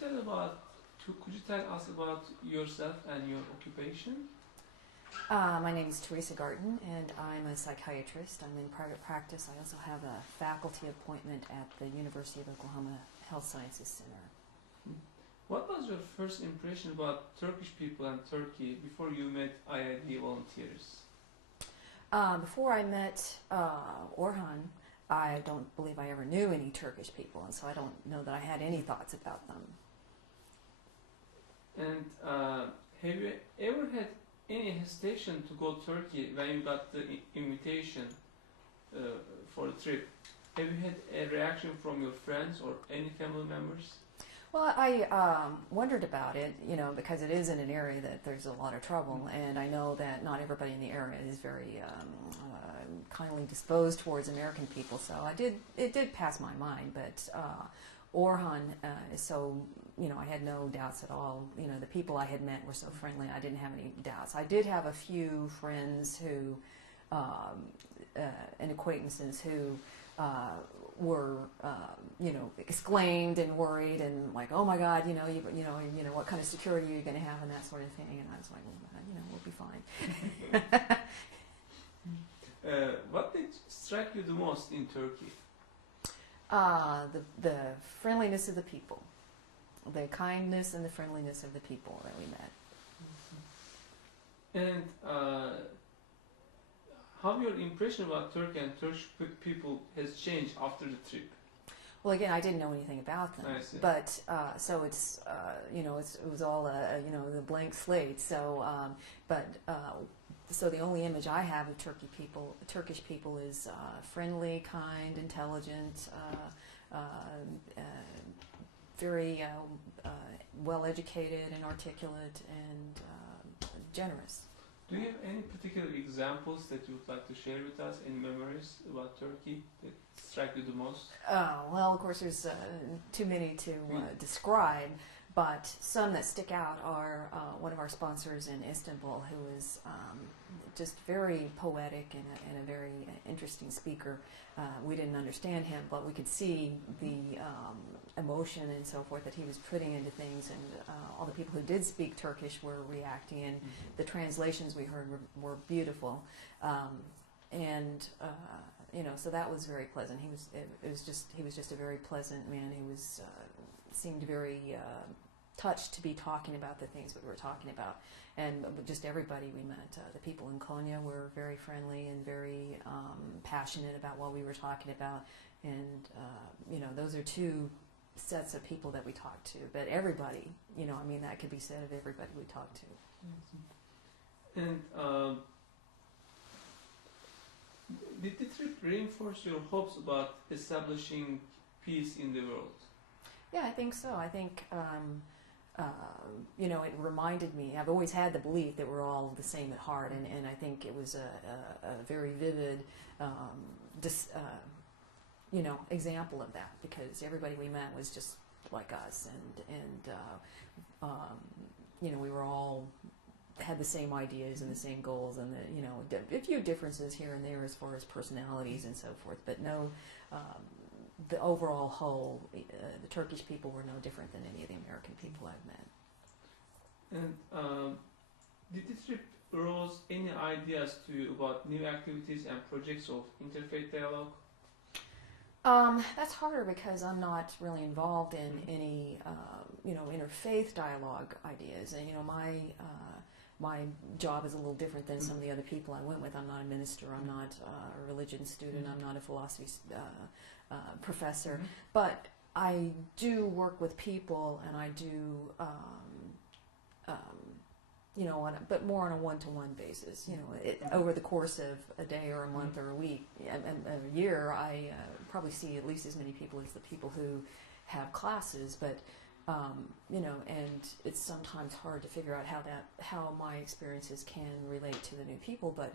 Could you tell us about yourself and your occupation? My name is Theresa Gortan, and I'm a psychiatrist. I'm in private practice. I also have a faculty appointment at the University of Oklahoma Health Sciences Center. What was your first impression about Turkish people and Turkey before you met IID volunteers? Before I met Orhan, I don't believe I ever knew any Turkish people, and so I don't know that I had any thoughts about them. And have you ever had any hesitation to go to Turkey when you got the invitation for the trip? Have you had a reaction from your friends or any family members? Well, I wondered about it, because it is in an area that there's a lot of trouble, and I know that not everybody in the area is very kindly disposed towards American people, so it did pass my mind, but Orhan is so, I had no doubts at all. The people I had met were so friendly, I didn't have any doubts. I did have a few friends who, and acquaintances who were, exclaimed and worried and like, oh my God, what kind of security are you going to have and that sort of thing. And I was like, well, we'll be fine. What did strike you the most in Turkey? The friendliness of the people, the kindness and the friendliness of the people that we met. And how your impression about Turkey and Turkish people has changed after the trip? Well, again, I didn't know anything about them, but so it's it was all the blank slate. So, so the only image I have of Turkish people is friendly, kind, intelligent, very well educated and articulate and generous. Do you have any particular examples that you would like to share with us, any memories about Turkey that strike you the most? Well, of course, there's too many to describe, but some that stick out are one of our sponsors in Istanbul, who is just very poetic and a very interesting speaker. We didn't understand him, but we could see the emotion and so forth that he was putting into things, and all the people who did speak Turkish were reacting, and the translations we heard were beautiful, and so that was very pleasant. He was just a very pleasant man. He was seemed very touched to be talking about the things that we were talking about, and just everybody we met. The people in Konya were very friendly and very passionate about what we were talking about, and those are two sets of people that we talked to. But everybody, that could be said of everybody we talked to. And did the trip reinforce your hopes about establishing peace in the world? Yeah, I think so. I think it reminded me. I've always had the belief that we're all the same at heart, and I think it was a very vivid example of that, because everybody we met was just like us, and we were all had the same ideas and the same goals, and a few differences here and there as far as personalities and so forth, but no. The overall whole, the Turkish people were no different than any of the American people I've met. And did this trip arouse any ideas to you about new activities and projects of interfaith dialogue? That's harder because I'm not really involved in any, interfaith dialogue ideas. And, my job is a little different than some of the other people I went with. I'm not a minister. I'm not a religion student. I'm not a philosophy professor. But I do work with people, and I do, but more on a one-to-one basis. Over the course of a day or a month or a week, a year, I probably see at least as many people as the people who have classes. But and it's sometimes hard to figure out how my experiences can relate to the new people. But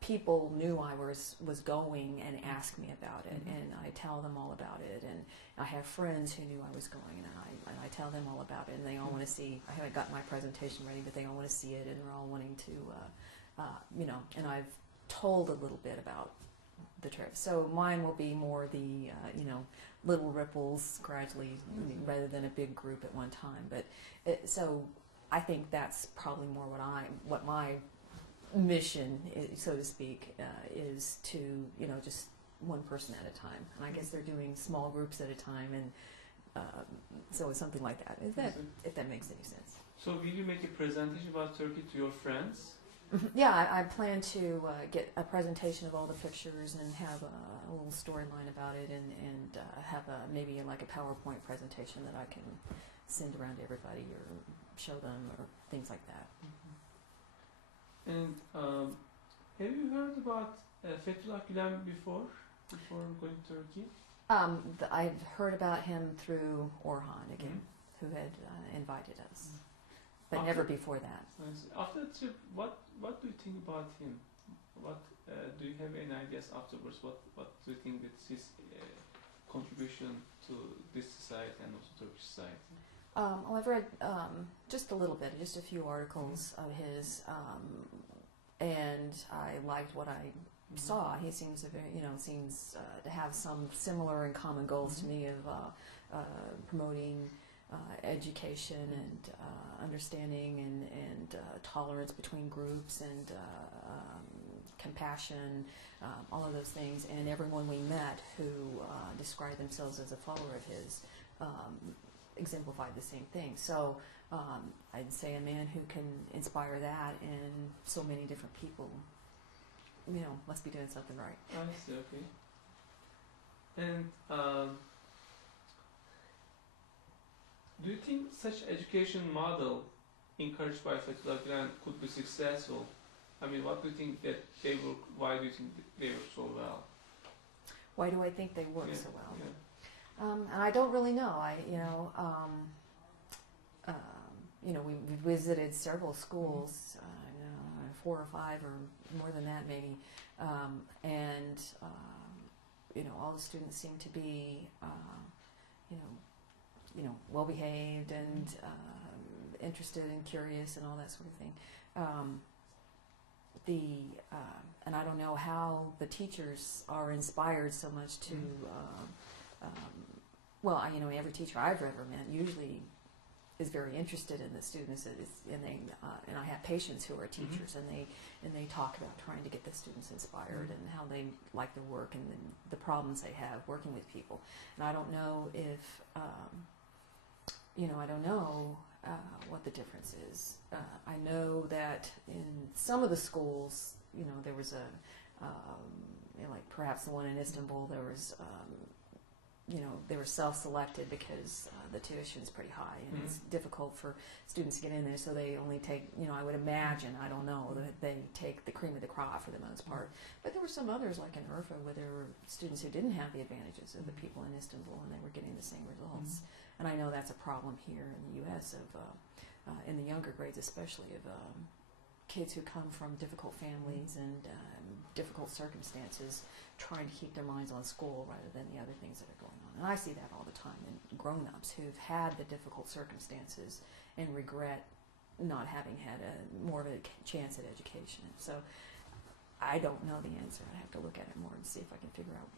people knew I was going and asked me about it, and I tell them all about it. And I have friends who knew I was going, and I tell them all about it, and they all want to see. I haven't got my presentation ready, but they all want to see it, and they're all wanting to, and I've told a little bit about the trip. So mine will be more the little ripples gradually, rather than a big group at one time. But so I think that's probably more what my mission, so to speak, is to just one person at a time. And I guess they're doing small groups at a time, and so it's something like that. If that makes any sense. So will you make a presentation about Turkey to your friends? Yeah, I plan to get a presentation of all the pictures and have a little storyline about it, and have maybe like a PowerPoint presentation that I can send around to everybody or show them or things like that. And have you heard about Fethullah Gulen before going to Turkey? I've heard about him through Orhan again, who had invited us, but never before that. After the trip, what do you think about him? What do you have any ideas afterwards? What do you think that's his contribution to this society and also Turkish society? Well, I've read just a little bit, just a few articles of his, and I liked what I saw. He seems to have some similar and common goals to me of promoting education and understanding and tolerance between groups and compassion, all of those things. And everyone we met who described themselves as a follower of his exemplified the same thing. So I'd say a man who can inspire that in so many different people, must be doing something right. I see, okay. And do you think such education model encouraged by Fethullah Gulen could be successful? I mean, what do you think that they work? Why do you think they work so well? Why do I think they work so well? Yeah. And I don't really know. We visited several schools, 4 or 5 or more than that maybe, and all the students seem to be, well behaved and interested and curious and all that sort of thing. And I don't know how the teachers are inspired so much to. Every teacher I've ever met usually is very interested in the students, and I have patients who are teachers, and they talk about trying to get the students inspired and how they like their work and the problems they have working with people. And I don't know if what the difference is. I know that in some of the schools, there was like perhaps the one in Istanbul, there was. They were self-selected because the tuition is pretty high and it's difficult for students to get in there, so they only take, I would imagine, I don't know, that they take the cream of the crop for the most part. But there were some others, like in Urfa, where there were students who didn't have the advantages of the people in Istanbul, and they were getting the same results. And I know that's a problem here in the U.S. In the younger grades especially, of kids who come from difficult families and difficult circumstances, trying to keep their minds on school rather than the other things that are going on. And I see that all the time in grown-ups who've had the difficult circumstances and regret not having had more of a chance at education. So I don't know the answer. I have to look at it more and see if I can figure out